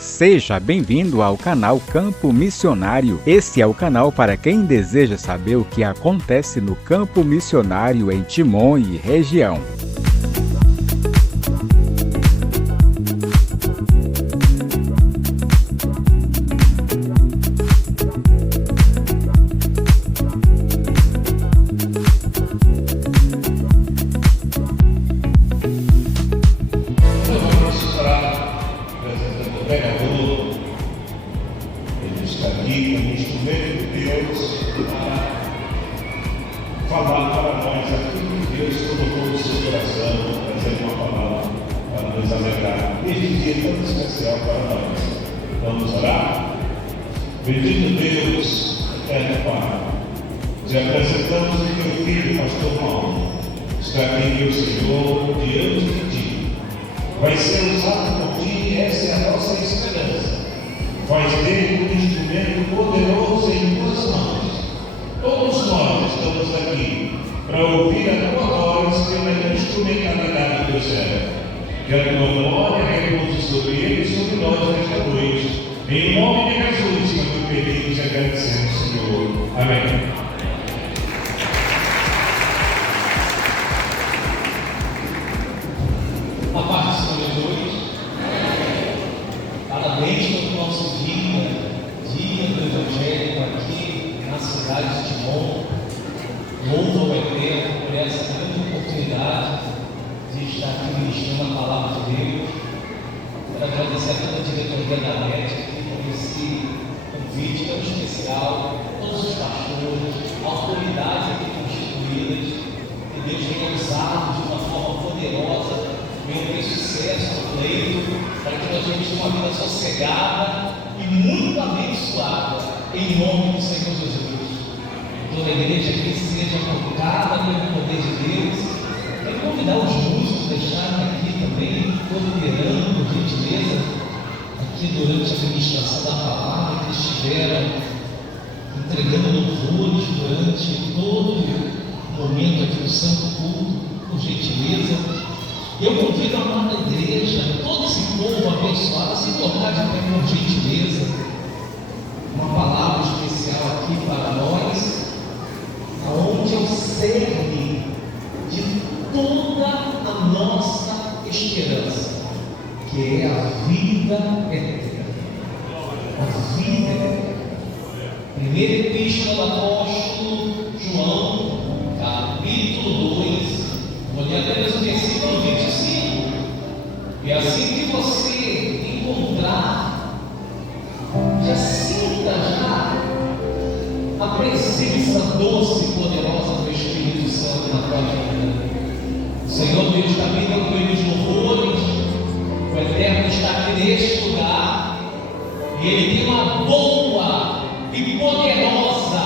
Seja bem-vindo ao canal Campo Missionário. Esse é o canal para quem deseja saber o que acontece no campo missionário em Timon e região. Falar para nós aquilo que Deus colocou no seu coração, trazer uma palavra para nos alegrar. Este dia tão especial para nós. Vamos orar? Bendito Deus, eterno Pai, te apresentamos o teu filho, pastor Paulo. Está aqui, meu Senhor, diante de ti. Vai ser usado por ti e essa é a nossa esperança. Faz dele um instrumento poderoso em tuas mãos. Todos nós estamos aqui para ouvir a tua voz pela instrumentalidade do céu. Que a tua glória repouse sobre ele e sobre nós nesta noite. Em nome de Jesus, que te pedimos e agradecemos, Senhor. Amém. A paz do Senhor Jesus. Parabéns pelo nosso dia do Evangelho aqui na cidade de Timon. Louvo ao Eterno por essa grande oportunidade de estar aqui ministrando a palavra de Deus. Quero agradecer a toda a diretoria da NET por esse convite tão especial, todos os pastores, autoridades aqui constituídas, que Deus tenha usado de uma forma poderosa, venha ter sucesso no pleito, para que nós tenhamos uma vida sossegada e muito abençoada, em nome do Senhor Jesus. Toda a igreja que seja tocada pelo poder de Deus. Quero convidar os músicos a deixarem aqui também, cooperando, por gentileza, aqui durante a ministração da palavra, que estiveram entregando louvores durante todo o momento aqui do Santo Culto, por gentileza. Eu convido a amada igreja, todo esse povo abençoado, a se tornar de pé por gentileza. Uma palavra especial aqui para nós, aonde é o cerne de toda a nossa esperança, que é a vida eterna. A vida eterna. Primeira epístola do apóstolo João, capítulo 2, vou ler apenas o versículo 25. E assim que você encontrar, já sinta a presença doce e poderosa do Espírito Santo na tua vida. O Senhor Deus está bem concluindo os louvores. O Eterno está aqui neste lugar e Ele tem uma boa e poderosa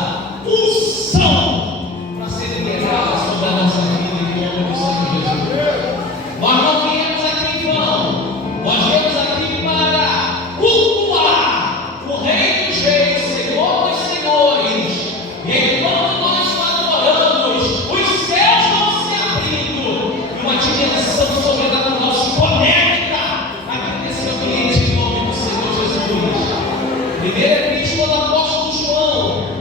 unção para ser liberada sobre a nossa vida em nome do Senhor Jesus. Nós não viemos aqui em vão, nós viemos aqui para cultuar o Rei dos Reis, Senhor dos Senhores. E enquanto nós adoramos, os céus vão se abrindo e uma dimensão sobrenatural se conecta aqui nesse ambiente em nome do Senhor Jesus. Primeira epístola do apóstolo João,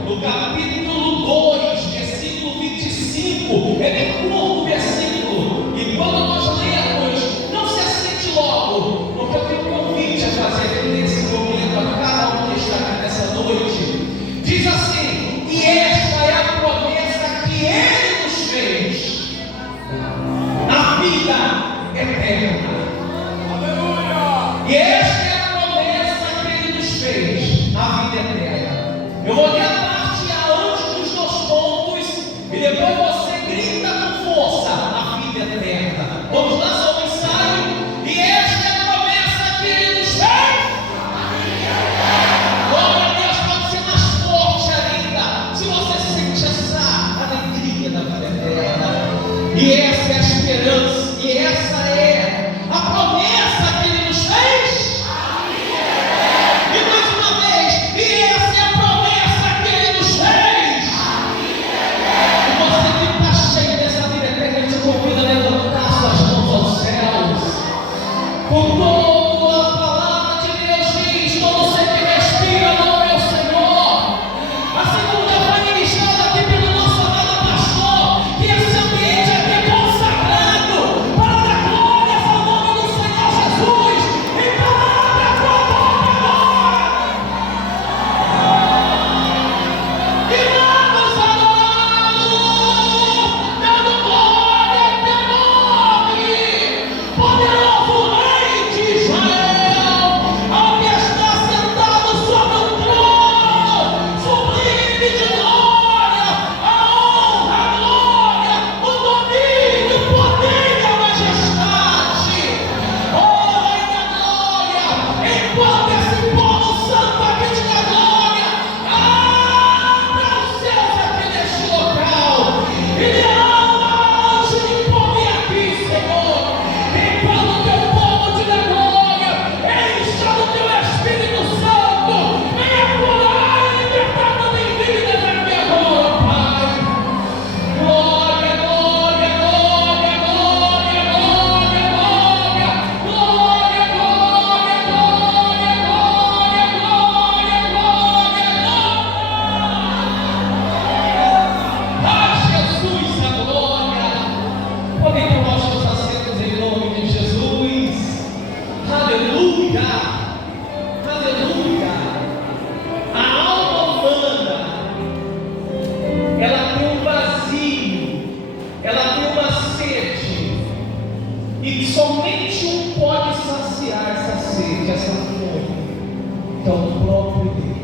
que é o próprio Deus.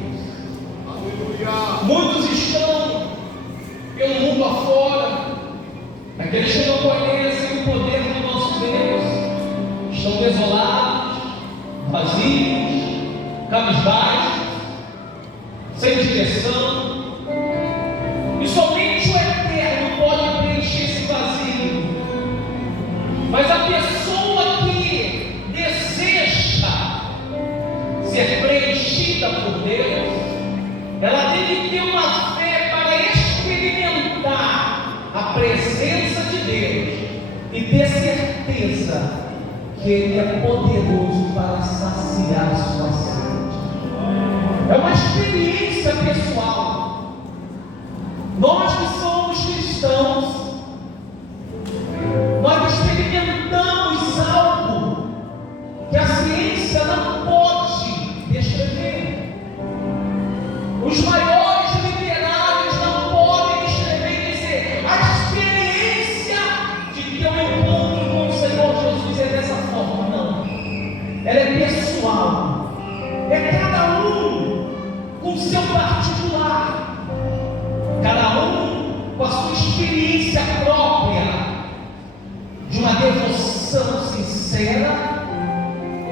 Muitos estão pelo mundo afora, aqueles que não conhecem o poder do nosso Deus, estão desolados, vazios, cabisbaixos, sem direção, e somente o Eterno pode preencher esse vazio. Mas a pessoa que deseja ser preenchida por Deus, ela deve ter uma fé para experimentar a presença de Deus e ter certeza que Ele é poderoso para saciar a sua sede. É uma experiência pessoal. Nós que somos cristãos, nós experimentamos algo que a ciência não pode descrever. Os maiores literários não podem escrever e dizer: a experiência de que eu encontro com o Senhor Jesus é dessa forma. Não. Ela é pessoal. É cada um com o seu particular. Cada um com a sua experiência própria de uma devoção sincera,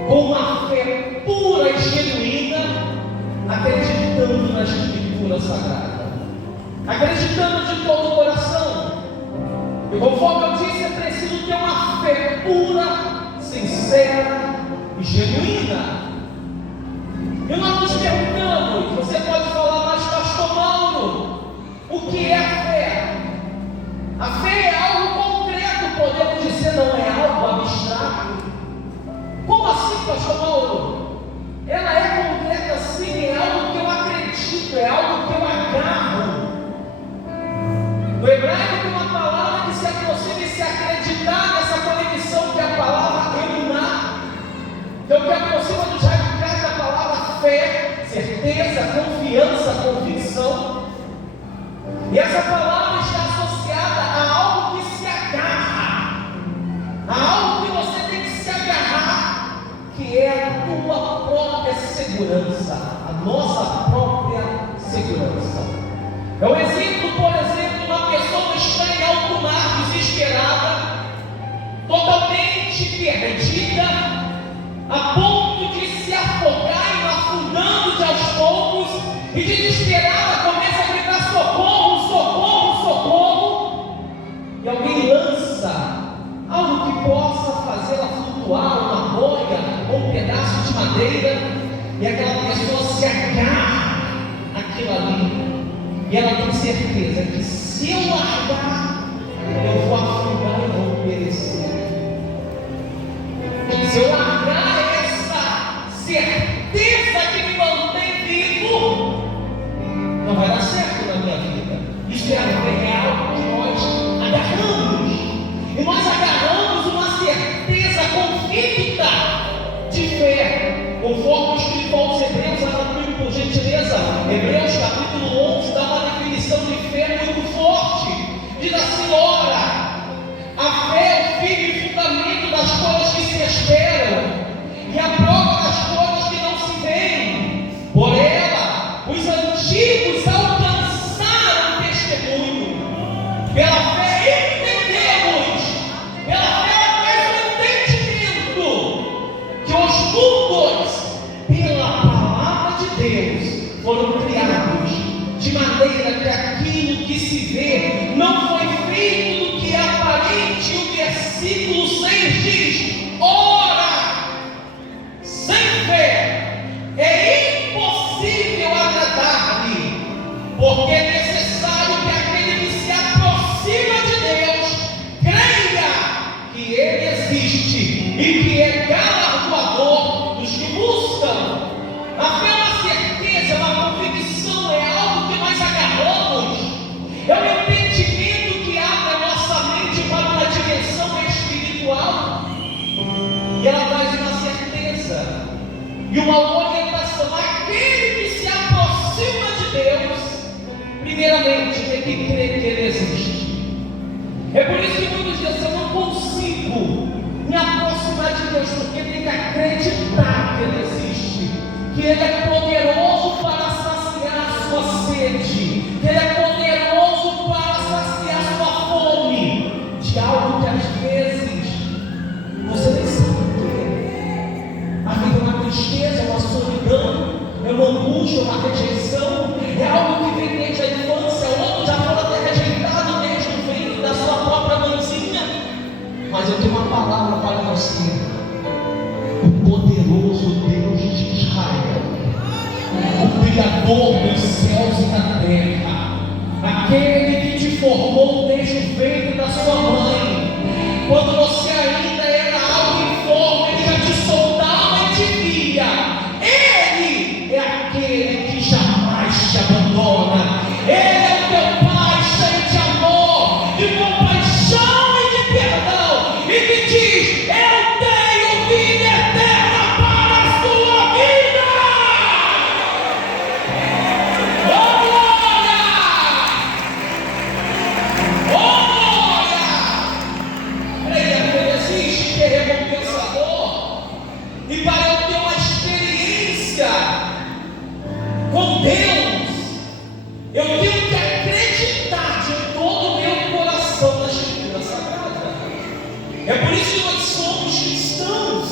com uma fé pura e genuína, acreditando na Escritura Sagrada, acreditando de todo o coração. E conforme eu disse, é preciso ter uma fé pura, sincera e genuína. E nós nos perguntamos, você pode falar, mas pastor Mauro, o que é a fé? A fé é algo concreto, podemos dizer, não é algo abstrato. Como assim, pastor Mauro? Ela é concreta sim, é algo que eu acredito, é algo que eu agarro. No hebraico tem uma palavra que se aproxima e se acreditar nessa conexão, que é a palavra emuná. Então, que aproxima do radicais da palavra fé, certeza, confiança, convicção. E essa palavra está associada a algo que se agarra, a algo que você tem que se agarrar, que é a tua própria segurança, a nossa própria segurança. É um exemplo, por exemplo, uma pessoa está em alto mar, desesperada, totalmente perdida, a ponto de se afogar e afundando-se aos poucos, e desesperada começa a gritar: socorro, socorro, socorro. E alguém lança algo que possa fazê-la flutuar, uma boia ou um pedaço de madeira, e aquela pessoa se agarra àquilo ali, e ela tem certeza que se eu largar, eu vou afundar e vou perecer. Se eu largar essa certeza que me mantém vivo, não vai dar certo na minha vida. Isso é algo que nós agarramos, e nós agarramos uma certeza convicta de fé, conforme o escrito aos Hebreus. Abra comigo, por gentileza, Hebreus capítulo 11 dá uma definição de fé muito forte. Diz assim: ora, a fé é o firme fundamento das coisas que se esperam e a prova das coisas que não se veem. Por ela, os antigos alcançaram testemunho. Pela fé entendemos, pela fé temos entendimento, que os mundos, pela palavra de Deus, foram criados, de maneira que aquilo que se vê não foi feito do que é aparente. O versículo 6 diz: ora, sem fé é impossível agradar-lhe, porque é necessário que aquele que se aproxima de Deus creia que Ele existe e que é galardoador dos que buscam. A fé é uma certeza, é uma convicção, é algo que nós agarramos, é um entendimento que abre a nossa mente para uma dimensão espiritual, e ela traz uma certeza e uma orientação. Aquele que se aproxima de Deus, primeiramente tem que crer que Ele existe. É por isso que muitos dizem: eu não consigo me aproximar de Deus, porque tem que acreditar que Ele existe, que Ele é poderoso experiência com Deus, eu tenho que acreditar de todo o meu coração na Escritura Sagrada. É por isso que nós somos cristãos,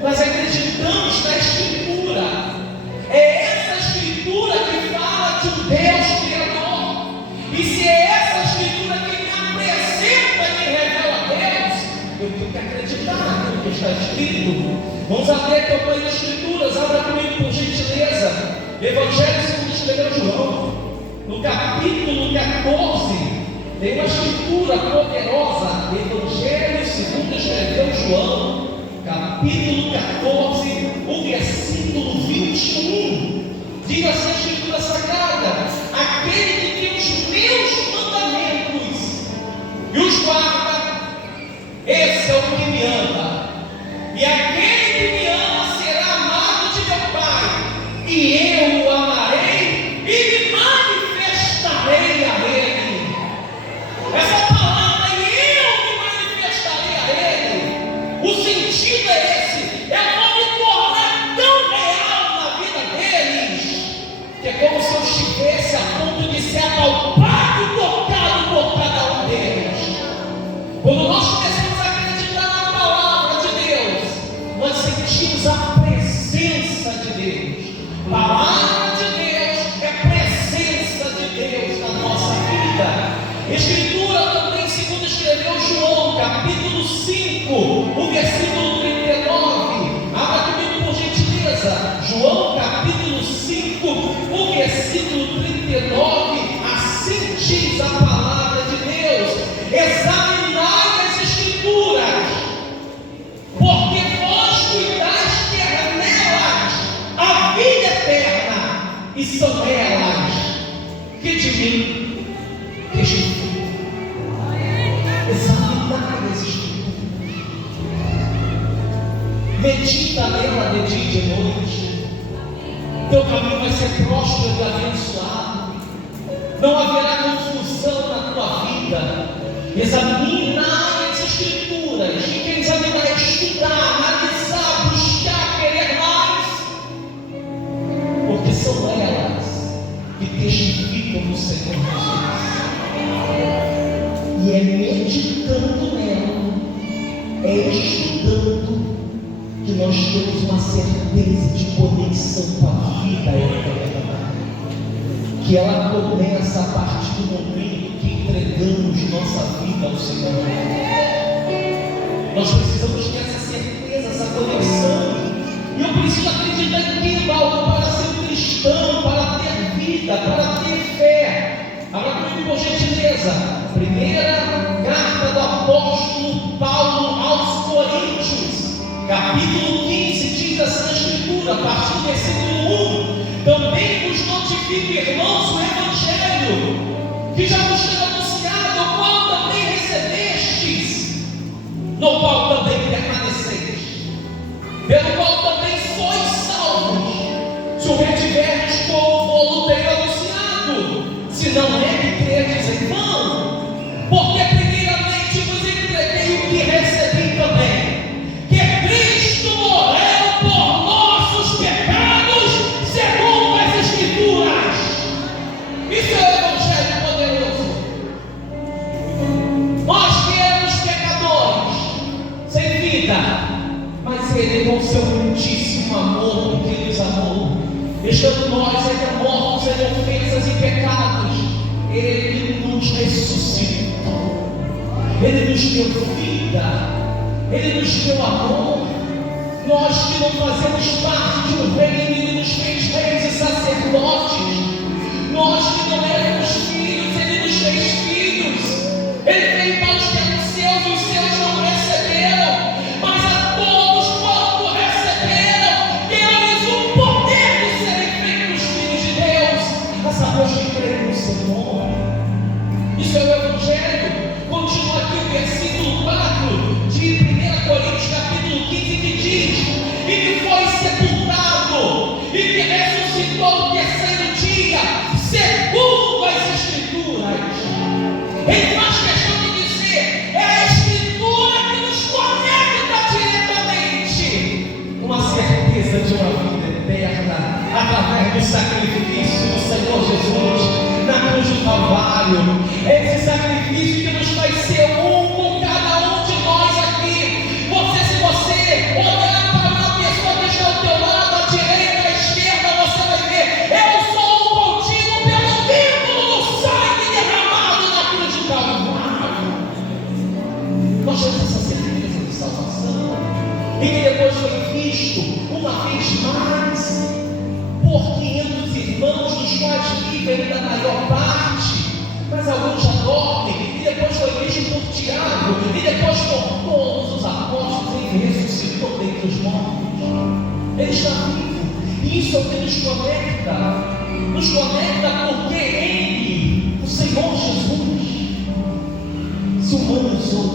nós acreditamos na Escritura. É essa Escritura que fala de um Deus Criador. E se é essa Escritura que me apresenta e me revela a Deus, eu tenho que acreditar naquilo que está escrito. Vamos abrir a campanha de Escrituras, abra comigo por gentileza. Evangelho segundo escreveu João, no capítulo 14, tem uma escritura poderosa. Evangelho segundo escreveu João, capítulo 14, o versículo 21. Diz assim a Escritura Sagrada: aquele que tem os meus mandamentos e os guarda, esse é o que me ama. E aquele que me ama será amado de meu Pai, e eu o amarei e me manifestarei a ele. Essa palavra, e eu me manifestarei a ele, o sentido é esse: eu vou me tornar tão real na vida deles, que é como se eu estivesse a ponto de ser apalpado e tocado por cada um deles. Quando nós começamos a acreditar na palavra de Deus, nós sentimos a presença de Deus. Palavra de Deus é presença de Deus na nossa vida. Escritura também, segundo escreveu João, capítulo 5, o versículo 39. Abra comigo por gentileza. João, capítulo 5, o versículo 39. Assim diz a palavra de Deus: examinai as Escrituras, porque vós cuidais ter nelas a vida eterna, e são elas que de mim testificam. Examinai as Escrituras, medita nela de dia e de noite, teu caminho vai ser próspero e abençoado, não haverá confusão na tua vida. Examinai as Escrituras. E quem examinar é estudar, analisar, buscar, querer mais, porque são elas que testificam do Senhor Jesus. E é meditando nela, é estudando, que nós temos uma certeza de conexão com a vida eterna, que ela começa a partir do momento que entregamos nossa vida ao Senhor. Nós precisamos ter essa certeza, essa conexão. E eu preciso acreditar em quem, Paulo, para ser um cristão, para ter vida, para ter fé. Abra comigo por gentileza. Primeira carta do apóstolo Paulo aos Coríntios, capítulo 15, diz assim a Escritura, a partir do versículo 1: também vos notifico, irmãos, o Evangelho que já vos foi anunciado, o qual também recebestes, no qual também permaneceis, pelo qual também sois salvos, se o retiverdes como vos tenho anunciado, se não é que credes em vão. Porque primeiramente vos entreguei o que recebi também, que Cristo morreu por nossos pecados, segundo as Escrituras. Isso é o Evangelho poderoso. Nós que éramos pecadores, sem vida, mas Ele, com seu muitíssimo amor, porque nos amou, estando nós ainda mortos em ofensas e pecados, Ele nos ressuscitou, Ele nos deu vida, Ele nos deu amor. Nós que não fazemos parte de um reino, Ele nos fez reis e sacerdotes. Nós que não éramos filhos, Ele nos fez filhos. Ele veio para os que eram seus, os seus não receberam, mas a todos quanto receberam, deu-lhes o poder de serem feitos filhos de Deus, a saber os que creem no seu nome. Isso é o Evangelho. Continua aqui o versículo 4 de 1 Coríntios capítulo 15, que diz: e que foi sepultado através do sacrifício do Senhor Jesus na cruz do Calvário. Esse sacrifício que nos faz ser um com cada um de nós aqui. Se você olhar para uma pessoa que está ao teu lado, à direita, à esquerda, você vai ver: eu sou um contigo pelo vínculo do sangue derramado na cruz do Calvário. Nós temos essa certeza de salvação, e que depois foi visto uma vez mais por 500 irmãos, dos quais vivem ainda a maior parte, mas alguns já dormem, e depois foi visto por Tiago, e depois por todos os apóstolos. Ele ressuscitou dentre os mortos. Ele está vivo, e isso é o que nos conecta porque Ele, o Senhor Jesus, se humanizou,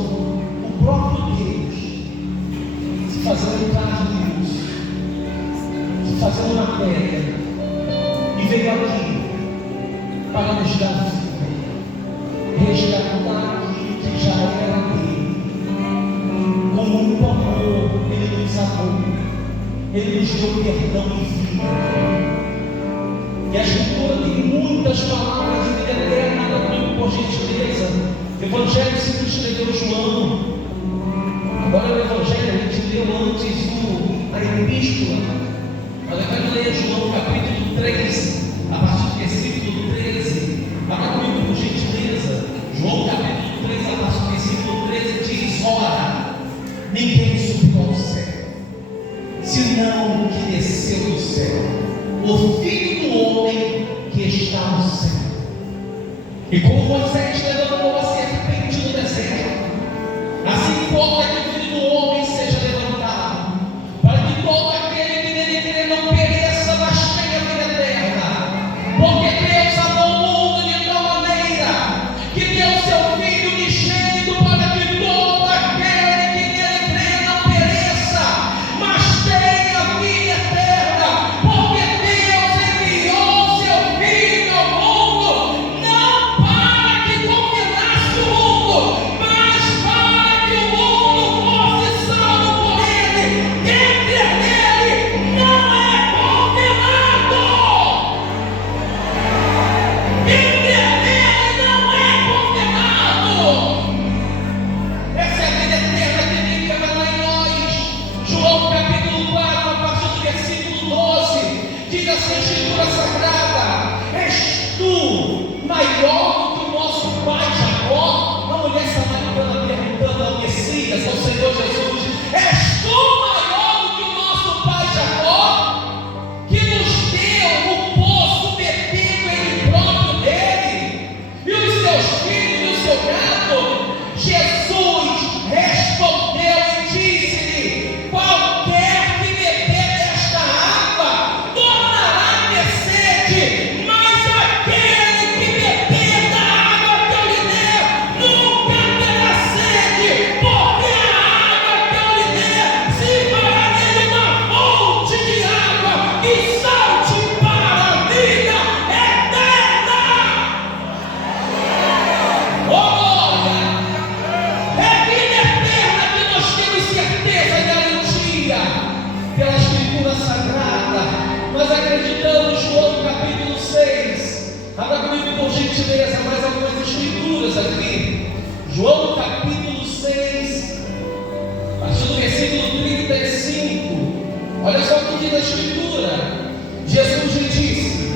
o próprio Deus, se fazendo carne e osso, se fazendo matéria, e veio aqui para nos dar vida, resgatar aquilo que já era dele. Com muito amor Ele nos amou, Ele nos deu perdão e vida. E a Escritura tem muitas palavras de vida eterna. Nada comigo, por gentileza. Evangelho se escreveu João. Agora o Evangelho a gente leu antes a Epístola. Mas eu quero ler João capítulo 3, a partir do versículo 13. Abra comigo, por gentileza. João capítulo 3, a partir do versículo 13 diz: ora, ninguém subiu ao céu, senão o que desceu do céu, o Filho do homem que está no céu. E como Moisés levantou a serpente no deserto, assim importa que o Filho do homem seja levantado, para que todo aquele que nele crê não pereça, mas tenha vida eterna. Porque Deus amou o mundo de tal maneira que deu seu Filho unigênito, para que todo aquele que nele crê não pereça, mas tenha vida eterna. Porque Deus enviou seu Filho ao mundo, não para que condenasse o mundo, mas para que o mundo fosse salvo por ele. Quem crê nele não é condenado. Quem crê nele não é condenado. Essa é a vida eterna que Deus revela em nós. João capítulo 4, a partir do versículo 12, diz assim a Escritura Sagrada: és tu maior do que o nosso pai Jacó? A mulher samaritana perguntando ao Messias, ao Senhor Jesus: és tu maior do que o nosso pai Jacó, que nos deu o poço bebendo ele próprio dele, e os seus filhos e o seu gado? Jesus respondeu e disse-lhe: qualquer que beber desta água tornará a ter sede, mas aquele que beber da água que eu lhe der nunca terá sede, porque a água que eu lhe der se fará nele uma fonte de água que salte para a vida eterna. Olha, é vida eterna que nós temos certeza e garantia pela Escritura Sagrada. Nós acreditamos. João capítulo 6. Abra comigo, por gentileza, mais algumas escrituras aqui. João capítulo 6, a partir do versículo 35. Olha só o que diz a Escritura. Jesus lhe disse: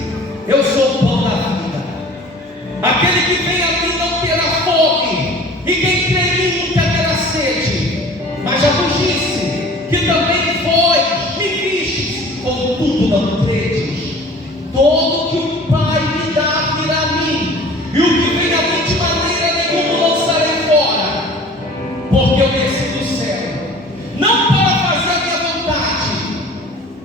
eu sou o pão da vida. Aquele que vem a mim não terá fome, e quem crê em mim nunca terá sede. Mas já vos disse que também vós me vistes, contudo não credes. Todo que o Pai me dá virá a mim, e o que vem a mim de maneira nenhuma lançarei fora. Porque eu desci do céu, não para fazer a minha vontade,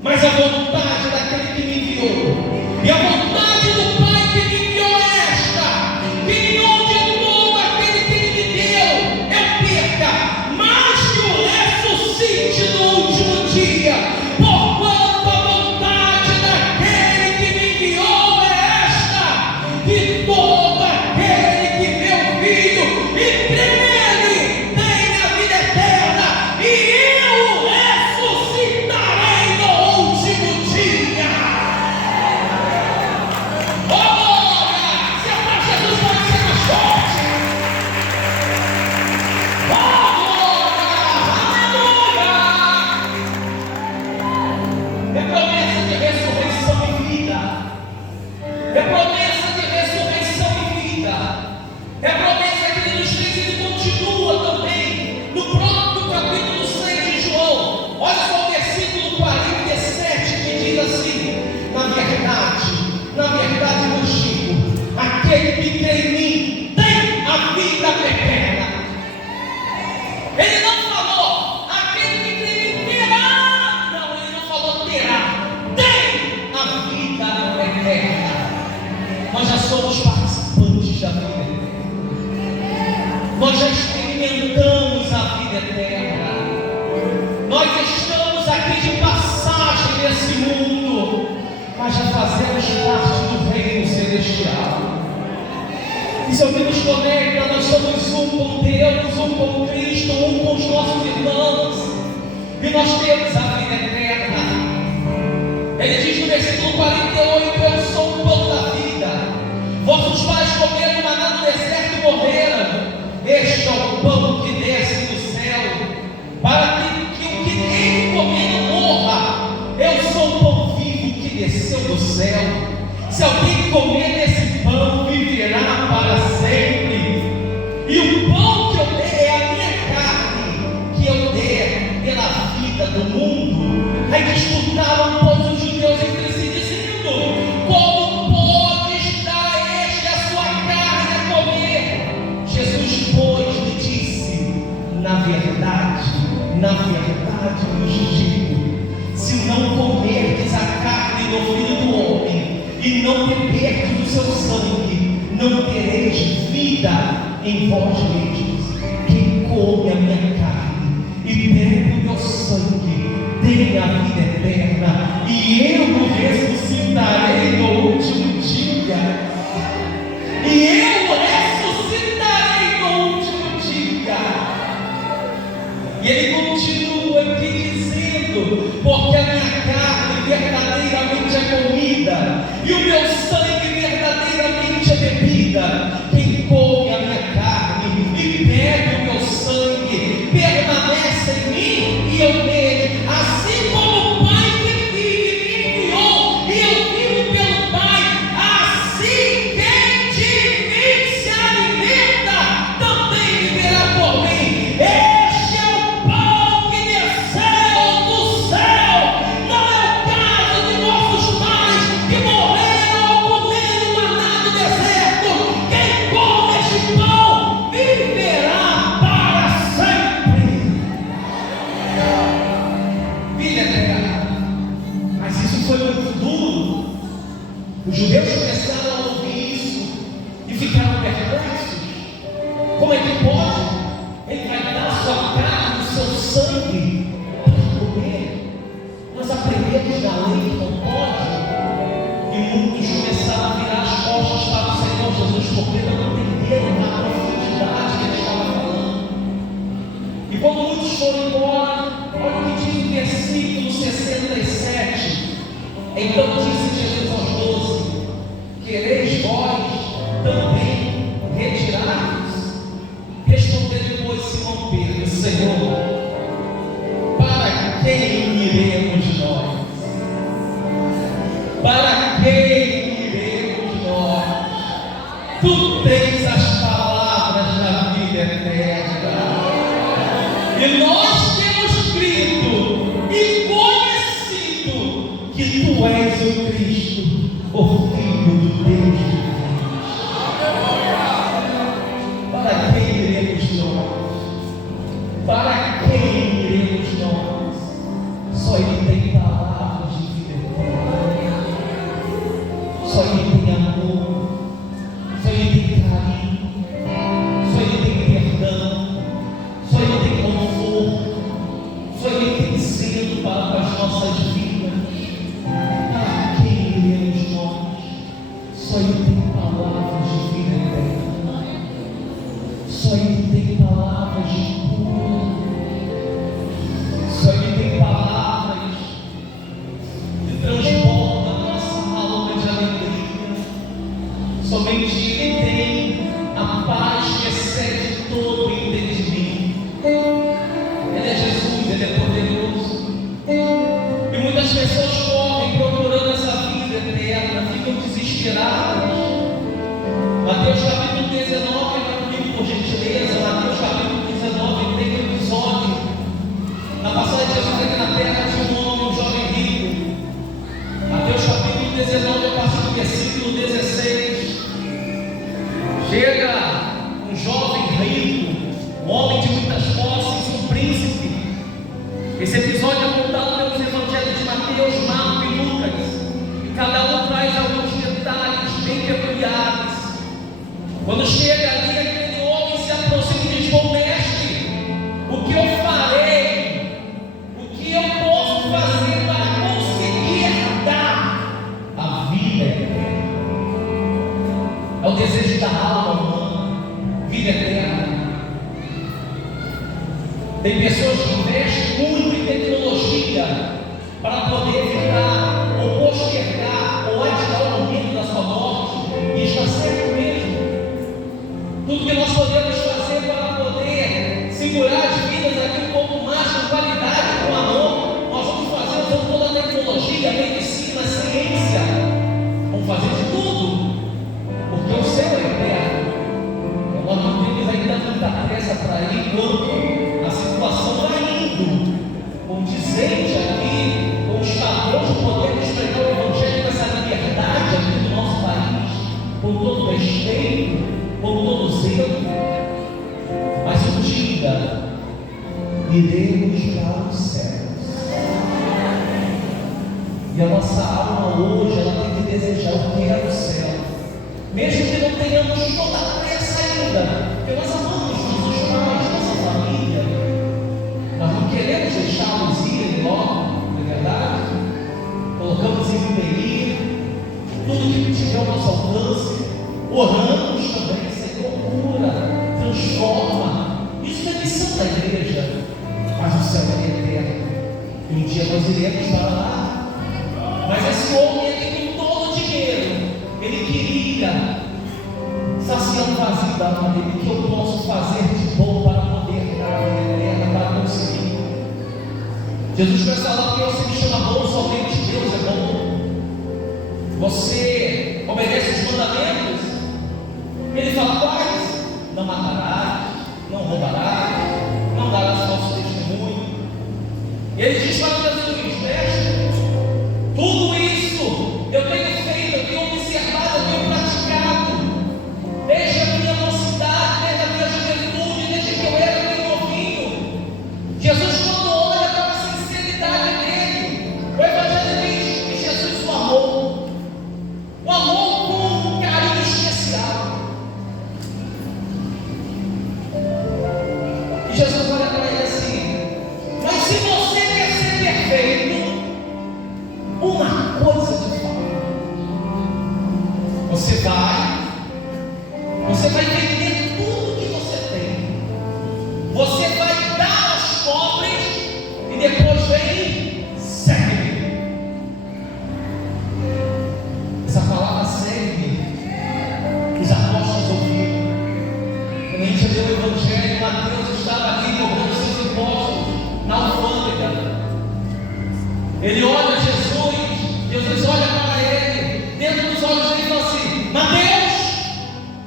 mas a vontade daquele que me enviou. E a vontade do Pai que me enviou é esta: que nenhum de todo aquele que Ele me deu eu perca, mas que o ressuscite no último dia. Porquanto a vontade daquele é promessa de ressurreição e vida, é promessa que ele nos fez. Ele continua também no próprio capítulo 6 de João. Olha só o versículo 47 que diz assim: na verdade vos digo, aquele que crê em mim tem a vida eterna. Ele não falou aquele que crê em mim terá, não, ele não falou terá, tem a vida eterna. Nós já somos participantes da vida eterna, nós já experimentamos a vida eterna, nós estamos aqui de passagem nesse mundo, mas já fazemos parte do reino celestial. Isso é o que nos conecta. Nós somos um com Deus, um com Cristo, um com os nossos irmãos, e nós temos a vida eterna. Ele diz no versículo 48: eu sou o pão da vida. Vossos pais comeram maná no deserto e morreram. Este é o pão que desce do céu, para que o que ele comer não morra. Eu sou o pão vivo que desceu do céu. Se alguém comer desse pão, viverá para sempre. E o pão que eu der é a minha carne, que eu der pela vida do mundo. Aí disputavam todos os judeus entre si, dizendo: como pode dar este a sua carne a comer? Jesus, pois, lhe disse: na verdade vos digo, se não comerdes a carne do Filho do Homem e não beberdes do seu sangue, não tereis vida em vós mesmos. Quem come a minha carne e bebe o meu sangue tem a vida eterna, e eu o ressuscitarei no último dia. E eu o ressuscitarei no último dia. E ele continua aqui dizendo: porque a minha carne verdadeiramente é comida, e o meu sangue verdadeiramente é bebida. Quem come a minha carne e bebe o meu sangue permanece em mim e eu nele, assim como o Pai que vive me enviou e eu vivo pelo Pai, assim quem de mim se alimenta também viverá por mim. Este é o pão que desceu do céu. Não é o caso de nossos pais que morreram comendo maná no deserto. Quem come este pão viverá para sempre. Vida eterna. Mas isso foi muito duro. Os judeus começaram a ouvir isso e ficaram perplexos. Como é que pode? Ele vai dar a sua carne, o seu sangue para comer. Nós aprendemos na lei que não pode. E muitos começaram a virar as costas para o Senhor Jesus, porque não entenderam na profundidade que ele estava falando. E quando muitos foram embora, olha o que diz o versículo 67. Então disse Jesus aos 12: quereis vós também retirar-vos? Respondeu depois Simão Pedro: Senhor, para quem iremos nós? Para quem iremos nós? Tu tens as palavras da vida eterna, e nós temos crido e conhecido que tu és o Cristo, o Filho do Deus vivo. Para quem iremos nós? Para quem iremos nós? Só Ele tem palavras de vida eterna, só Ele tem amor, só Ele tem carinho, só Ele tem perdão, só Ele tem conforto, só Ele tem selo para as nossas vidas. Para quem iremos nós? Só Ele tem palavras de vida eterna, só Ele tem palavras de cura, só Ele tem palavras que transbordam a nossa alma de alegria. Somente Ele tem a paz que excede todo o entendimento. Ele é Jesus, Ele é poderoso. E muitas pessoas correm procurando essa vida eterna, ficam desesperadas, 19, a partir do versículo 16. Chega um jovem rico, um homem de muitas posses, um príncipe. Esse episódio é contado pelos evangelhos de Mateus, Marcos e Lucas, e cada um traz alguns detalhes bem peculiares. Quando chega ali, aquele homem se aproxima e diz: bom mestre, o que eu farei? O que eu posso fazer para conseguir herdar a vida eterna? É o desejo da alma humana, vida eterna. Tem pessoas que investem muito em tecnologia para poder evitar ou postergar ou adiar o momento da sua morte, e está certo mesmo. Tudo que nós podemos fazer para poder segurar as vidas aqui um pouco mais com qualidade, com amor, nós vamos fazer usando toda a tecnologia, a medicina, a ciência. Vamos fazer de tudo, porque o céu é eterno. Nós não temos ainda muita pressa para ir quando a situação vai indo condizente aqui com os padrões de podermos pregar o Evangelho com essa liberdade aqui no nosso país, com todo respeito, com todo zelo. Mas um dia iremos para os céus, e a nossa alma hoje ela tem que desejar o que é o céu, mesmo que não tenhamos toda a pressa ainda, porque nós amamos nossos pais, nossa família, nós não queremos deixá-los ir logo, não é verdade? Colocamos em UTI, tudo que tiver ao nosso alcance, oramos também: Senhor, cura, transforma. Isso é missão da igreja, mas o céu é eterno, e um dia nós iremos para lá. Mas esse homem aqui, com todo o dinheiro, ele queria saciar o vazio da alma dele. O que eu posso fazer de bom para poder dar a vida eterna, para conseguir? Jesus vai falar que você me chama bom, somente Deus é bom. Você obedece os mandamentos? Ele fala: quais? Não matarás, não roubarás, não darás falso testemunho. E ele diz para Jesus: mestre, tudo isso eu tenho feito, eu tenho observado, eu tenho praticado, desde a minha mocidade, desde a minha juventude, desde que eu era bem novinho. Jesus, quando olha para a sinceridade dele, o Evangelho diz que Jesus o amou com um carinho especial. E Jesus olha para ele assim: mas se você quer ser perfeito, uma coisa te falo: você vai vender tudo que você tem, você vai dar aos pobres, e depois vem, segue-me. Essa palavra segue, os apóstolos ouviram. Quando a gente leu o Evangelho, Mateus estava ali cobrando seus impostos na alfândega. Ele olha Jesus olha para ele, dentro dos olhos dele, e fala assim: Mateus,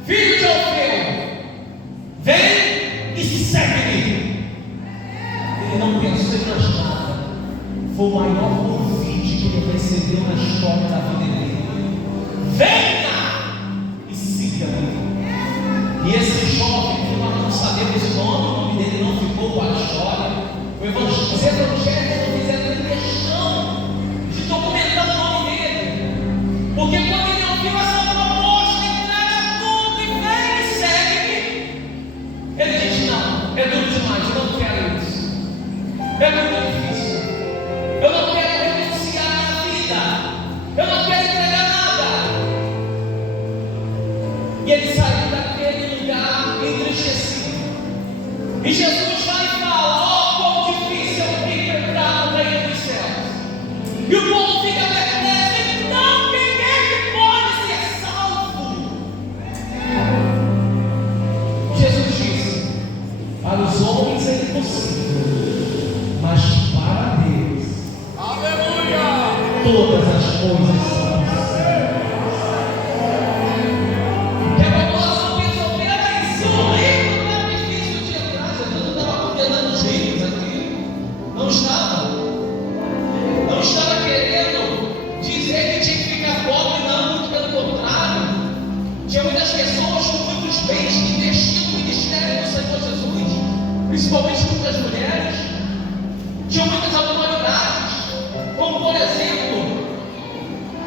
filho de Alfeu, vem e segue-me. Ele não pensou em mais nada, foi o maior convite que ele recebeu na história da vida dele: venha e siga-me. E esse jovem, que nós não sabemos o nome dele não ficou para a história. Os evangelhos não fizeram nem questão de documentar o nome dele, porque quando ele ouviu essa proposta, entrega tudo e vem e segue-me, ele diz: não, é duro demais, eu não quero isso, é muito difícil, eu não quero renunciar à minha vida, eu não quero entregar nada. E ele saiu daquele lugar entristecido, e Jesus vai e fala: oh, quão difícil é o que Tinha muitas pessoas com muitos bens investindo no ministério do Senhor Jesus, principalmente muitas mulheres. Tinha muitas autoridades, como por exemplo,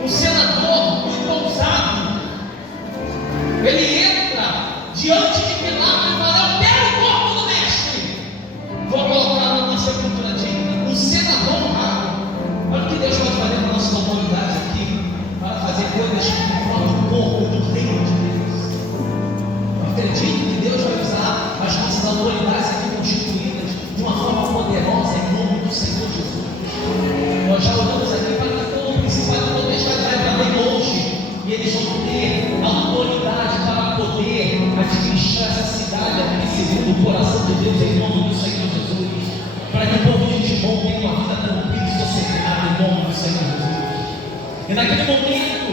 um senador muito ousado. Ele entra diante de Pilato e fala: eu quero o corpo do mestre, vou colocá-lo na sepultura digna. Um senador honrado. Olha o que Deus vai fazer na nossa autoridade aqui, para fazer coisas para o corpo do reino de Deus. Eu acredito que Deus vai usar as nossas autoridades aqui constituídas de uma forma poderosa em nome do Senhor Jesus. Nós já oramos aqui para que todo o principado e potestade vai para bem longe, e eles vão ter autoridade para poder administrar essa cidade aqui segundo o coração de Deus em nome do Senhor Jesus, para que o povo de Timon tenha uma vida tranquila e sossegada em nome do Senhor Jesus. E naquele momento,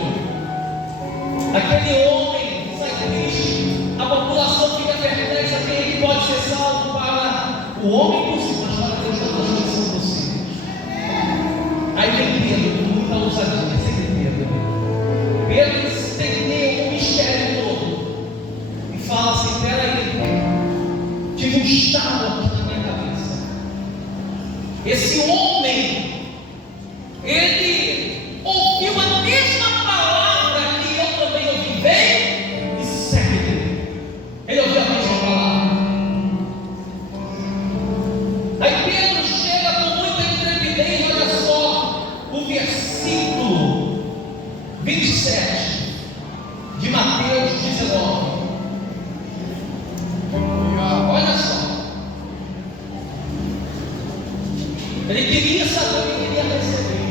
aquele homem sai triste, a população fica perplexa: quem é que pode ser salvo? Para o homem possível, mas para Deus todas as coisas são possíveis. Aí vem Pedro, com muita ousadia, sempre Pedro. Pedro entendeu o mistério todo e fala assim: peraí, tive um estalo aqui na minha cabeça. Esse homem, ele ouviu a mesma palavra que eu também ouvi: vem e segue-me. Ele ouviu a mesma palavra. Aí Pedro chega com muita intrepidez. Olha só o versículo 27 de Mateus 19. Olha só. Ele queria saber o que queria receber.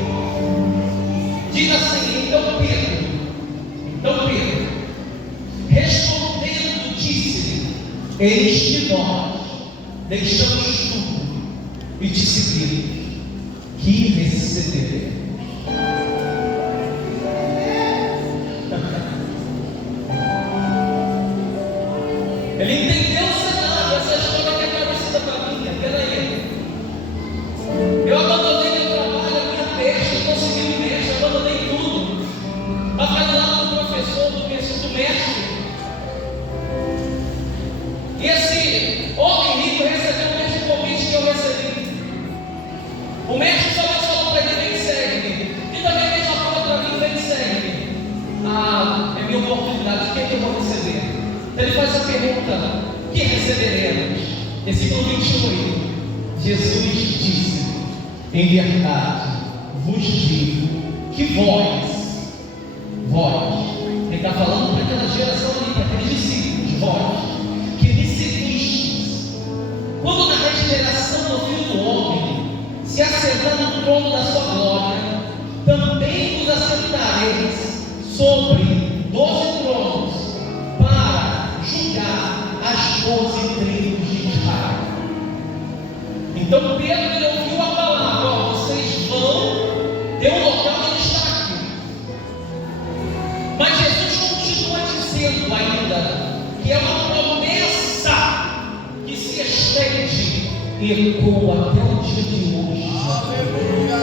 Diz assim: então Pedro, respondendo, disse-lhe: eis que nós deixamos tudo e te seguimos. Que receberemos? Ele entendeu o cenário. Essa história que é parecida para mim. Peraí, eu abandonei meu trabalho, a minha peste, eu consegui o mestre, eu abandonei tudo para ficar do lado do professor, do mestre. E esse homem rico recebeu o mesmo convite que eu recebi. O mestre somente falou para ele: vem, segue-me. E também fez uma coisa para mim: vem, segue-me. Ah, é minha oportunidade, o que é que eu vou receber? Então ele faz a pergunta: que receberemos? Versículo 28. Jesus disse: em verdade vos digo que vós, ele está falando para aquela geração ali, para aqueles discípulos, vós que me seguistes, quando na regeneração do Filho do Homem se assentar no trono da sua glória, também vos assentareis sobre 12 tronos para julgar as 12 tribos de Israel. Então Pedro, ele ouviu a palavra: ó, vocês vão ter um local de destaque. Mas Jesus continua dizendo ainda que é uma promessa que se estende e ecoa até o dia de hoje. Aleluia!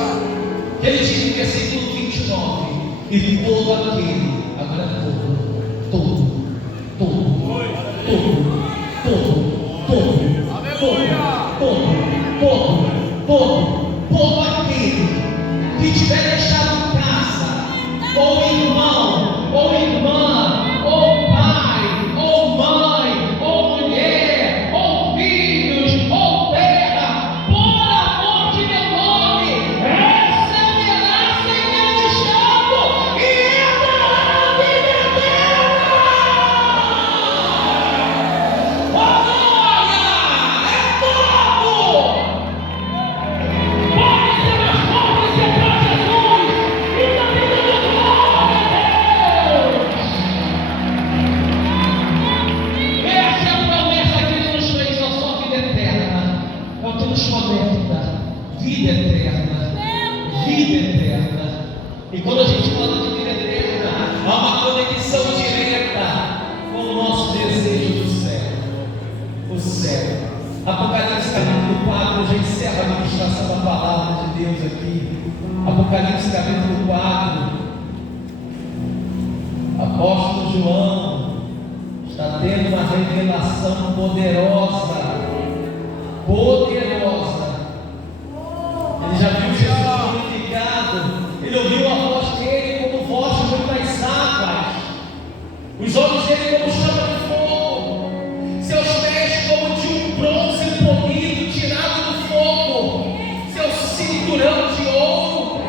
Ele diz no versículo 29: e todo aquele, agora todo aquele que tiver deixado casa, ou irmão, ou irmã, ou pai, ou mãe, ou mulher, ou filhos, ou terra, por amor de meu nome, receberá sem medo e entrará na vida eterna. Glória! É todo! Pode ser mais forte ser para Jesus e também do glória a Deus. Essa é a promessa que Ele nos fez, a sua vida eterna. É o que nos conecta. Vida eterna. Vida eterna. E quando a gente fala de vida eterna, há uma conexão direta com o nosso desejo do céu. O céu. Apocalipse capítulo 4, já encerra a ministração da palavra de Deus aqui. Apocalipse capítulo 4. Apóstolo João está tendo uma revelação poderosa. Poderosa. Ele já viu Jesus glorificado. Ele ouviu a voz dele como voz de muitas águas. Os olhos dele como chama de fogo. Seus pés como de um bronze polido tirado do fogo. Seu cinturão de ouro.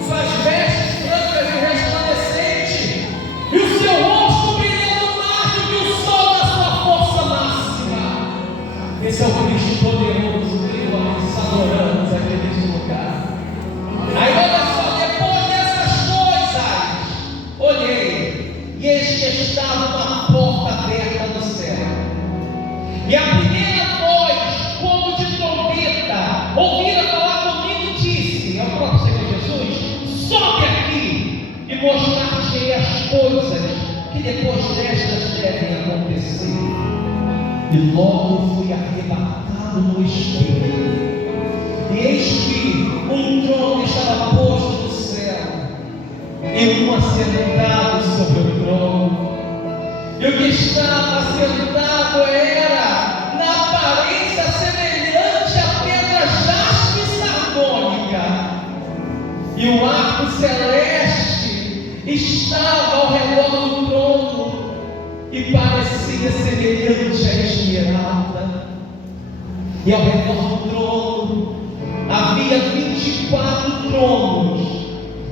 Suas vestes brancas e resplandecentes. E o seu rosto brilhando mais do que o sol da sua força máxima. Esse é o Cristo poderoso que nós adoramos aqui neste lugar. Aí olha só, depois dessas coisas, olhei, e eis que estava uma porta aberta no céu. E a primeira voz, como de trombeta, ouvida falar comigo, disse, é o próprio Senhor Jesus: sobe aqui e mostrar-te as coisas que depois destas devem acontecer. E logo fui arrebatado no Espírito. E eis que um trono estava posto no céu, e um assentado sobre o trono. E o que estava assentado era, na aparência, semelhante a pedra jaspe e sardônica. E o arco celeste estava ao redor do trono, e parecia semelhante a esmeralda. E ao redor do trono havia 24 tronos,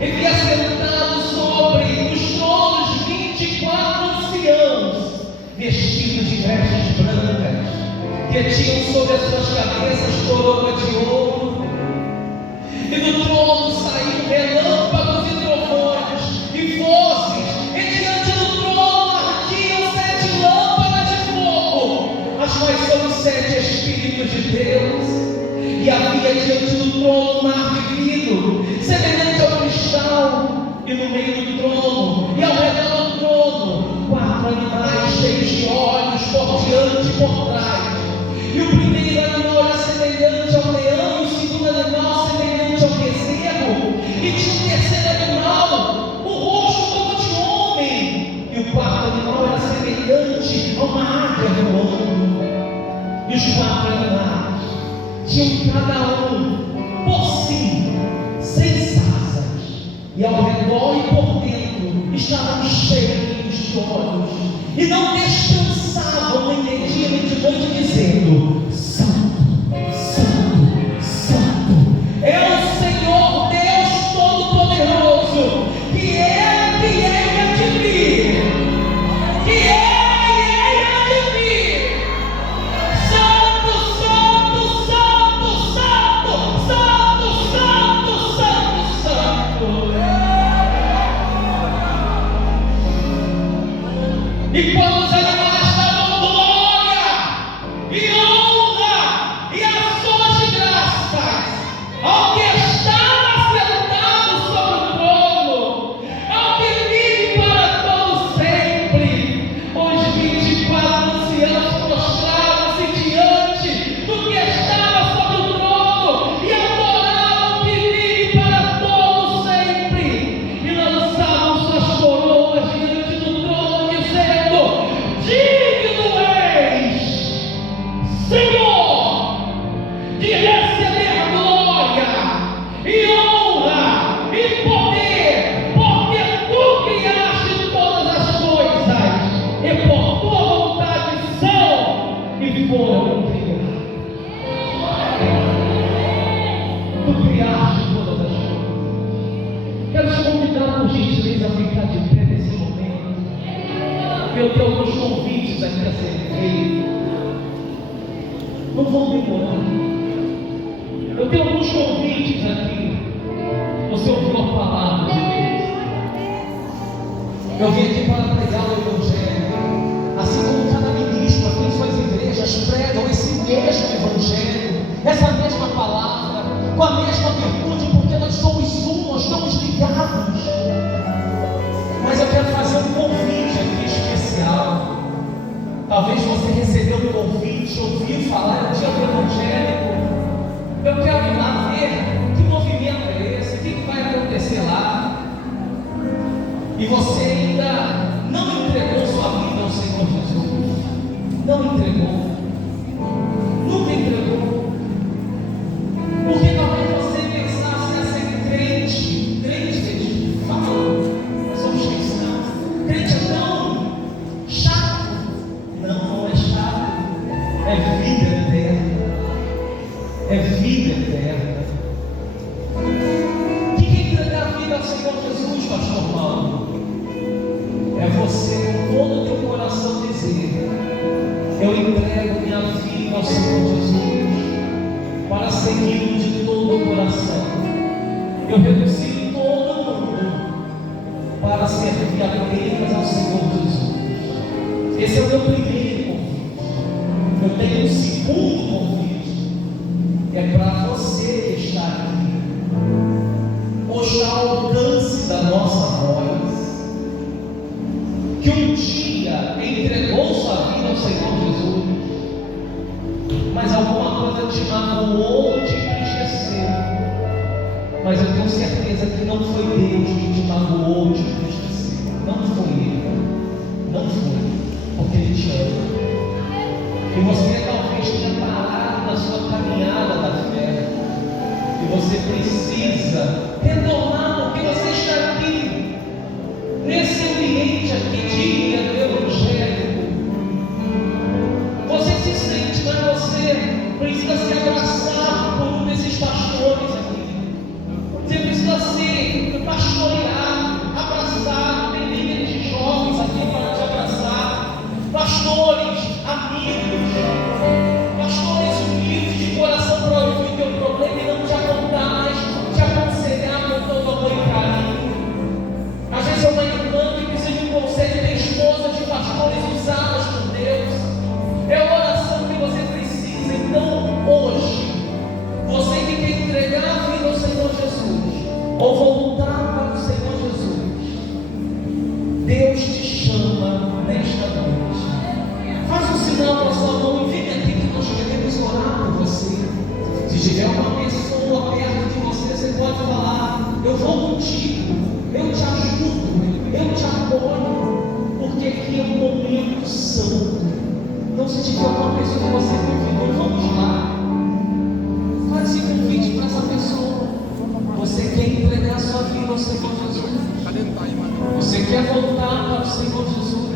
e vi assentados sobre os tronos 24 anciãos, vestidos de vestes brancas, que tinham sobre as suas cabeças coroa de ouro. E do trono saíram relâmpagos e trovões e vozes, e diante do trono ardiam 7 lâmpadas de fogo, as quais são os 7 Espíritos de Deus. E havia diante do trono um mar divino, semelhante ao cristal, e no meio do trono, e ao redor do trono, 4 animais cheios de olhos, por diante e por trás. E o primeiro animal era semelhante ao leão, e o segundo animal semelhante ao bezerro, e tinha um terceiro animal, o rosto como de homem, e o quarto animal era semelhante a uma águia voando. E os 4 animais tinham cada um por si 6 asas, e ao redor e por dentro estavam cheios de olhos, e não descansavam nem de dia nem de noite, dizendo: Santo, Santo, Santo é o Senhor Deus Todo-Poderoso, que é e há de vir, que é e há de vir. Santo, Santo, Santo, Santo, Santo, Santo, Santo, Santo. E quando os animais davam glória e honra e ações de graças ao que estava sentado sobre o trono, ao que vive para todo sempre, os 24 anciãos prostraram-se diante do que estava sobre o trono e adoraram o que vive para todo sempre, e lançavam suas coroas diante do trono, dizendo: digno és, Senhor, de receber glória e honra e poder, porque tu criaste todas as coisas, e por tua vontade são e foram criadas. Tu criaste todas as coisas. Quero te convidar, por gentileza, a ficar de pé nesse momento. Eu tenho alguns convites aqui a serem feitos. Não vão demorar. Eu tenho alguns convites aqui. Você ouviu a palavra de Deus. Eu vim aqui para pregar o Evangelho. Assim como cada ministro aqui em suas igrejas pregam esse mesmo Evangelho, essa mesma palavra, com a mesma virtude, porque nós somos um, nós estamos ligados. Mas eu quero fazer um convite aqui especial. Talvez você recebeu um convite, ouviu falar do dia do Evangelho. Eu quero ir lá ver que movimento é esse, o que vai acontecer lá. E você ainda não entregou sua vida ao Senhor Jesus, não entregou, nunca entregou, porque talvez você pensasse a ser crente, crente, fala, nós somos cristãos, crente é tão chato, não é chato, é vida eterna, é vida eterna. O que é entregar a vida ao Senhor Jesus, pastor Paulo? É você com todo o teu coração dizer: eu entrego minha vida ao Senhor Jesus, para segui-lo de todo o coração. Eu renuncio todo mundo para servir apenas ao Senhor Jesus. Esse é o meu primeiro convite. Eu tenho um segundo convite, é para você que está aqui, hoje ao alcance da nossa voz, que um dia entregou sua vida ao Senhor Jesus, mas alguma coisa te magoou, te entristeceu. Mas eu tenho certeza que não foi Deus que te magoou, te entristeceu. Não foi Ele. Não foi. Porque Ele te ama. E você talvez tenha parado na sua caminhada da fé. E você precisa retornar, porque você está aqui, nesse ambiente aqui de evangélico. Você se sente, mas você precisa ser abraçado por um desses pastores aqui. Você precisa ser pastoreado, abraçado. Tem líderes de jovens aqui para te abraçar, pastores, amigos, pastores humildes de coração para ouvir o teu problema e não te apontar, mas te aconselhar com todo amor e carinho. Às vezes é uma irmã que precisa de um conselho, tem esposa de pastores usadas por Deus. É a oração que você precisa. Então, hoje, você que quer entregar a vida ao Senhor Jesus, ou voltar para o Senhor Jesus, Deus te chama nesta noite. Faz um sinal para a sua mão e vem aqui que nós queremos orar por você. Se tiver uma pessoa perto de você, você pode falar: eu vou contigo, eu te ajudo, eu te apoio, porque aqui é um momento santo. Então, se tiver uma pessoa que você convidou, vamos lá. Faz esse convite para essa pessoa. Você quer entregar a sua vida ao Senhor Jesus? Você quer voltar para o Senhor Jesus?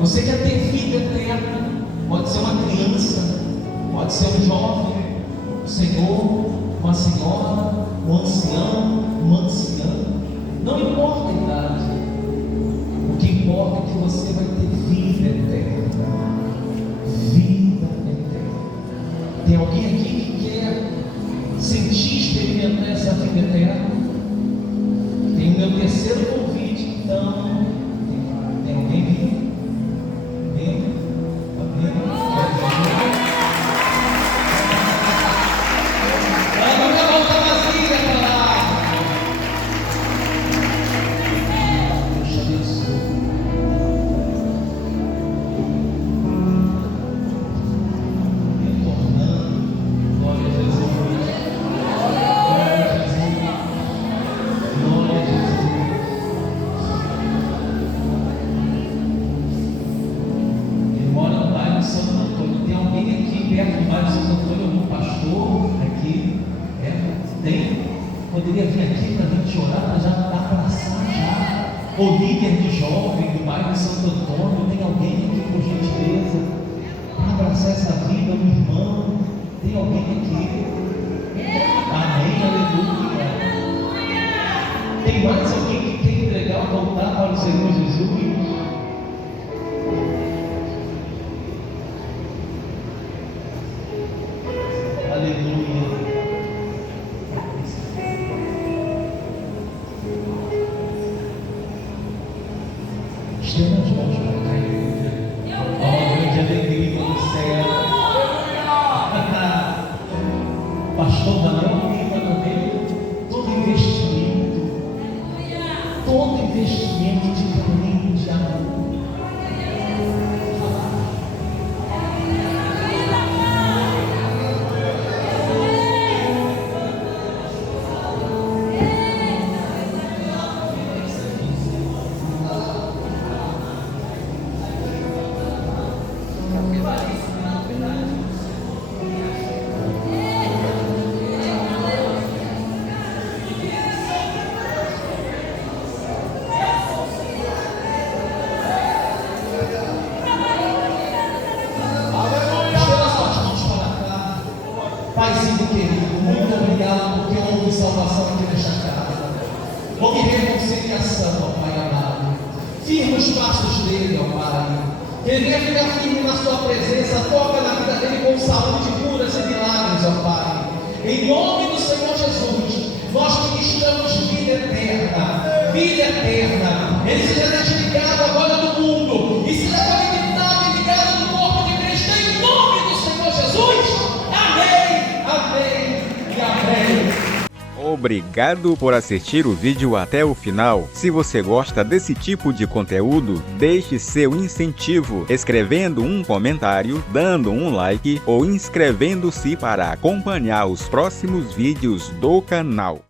Você quer ter vida eterna? Pode ser uma criança, pode ser um jovem, um senhor, uma senhora, um ancião, uma anciã. Não importa a idade. O que importa é que você vai ter vida eterna. Vida eterna. Tem alguém aqui que quer sentir, experimentar essa vida eterna? Tem o meu terceiro convite. Então, tem alguém vindo? Vem. Poderia vir aqui para a gente orar, para já abraçar já. O líder de jovem do bairro Santo Antônio, tem alguém aqui, por gentileza, para abraçar essa vida, um irmão? Tem alguém aqui? Amém, aleluia. Tem mais alguém que quer entregar, voltar para o Senhor Jesus? Aleluia. Estenda as mãos para cá, igreja. Ó, grande alegria no céu. Pastor Daniel Lima também. Todo investimento de carinho, de amor. nos passos dele, ó Pai. Ele quer ficar firme na sua presença, toca na vida dele com saúde, curas e milagres, ó Pai. Em nome do Senhor Jesus, nós ministramos vida eterna, vida eterna. Ele seja desligado agora do mundo e seja conectado e ligado no corpo de Cristo, em nome do Senhor Jesus. Amém, amém e amém. Obrigado por assistir o vídeo até o final. Se você gosta desse tipo de conteúdo, deixe seu incentivo escrevendo um comentário, dando um like ou inscrevendo-se para acompanhar os próximos vídeos do canal.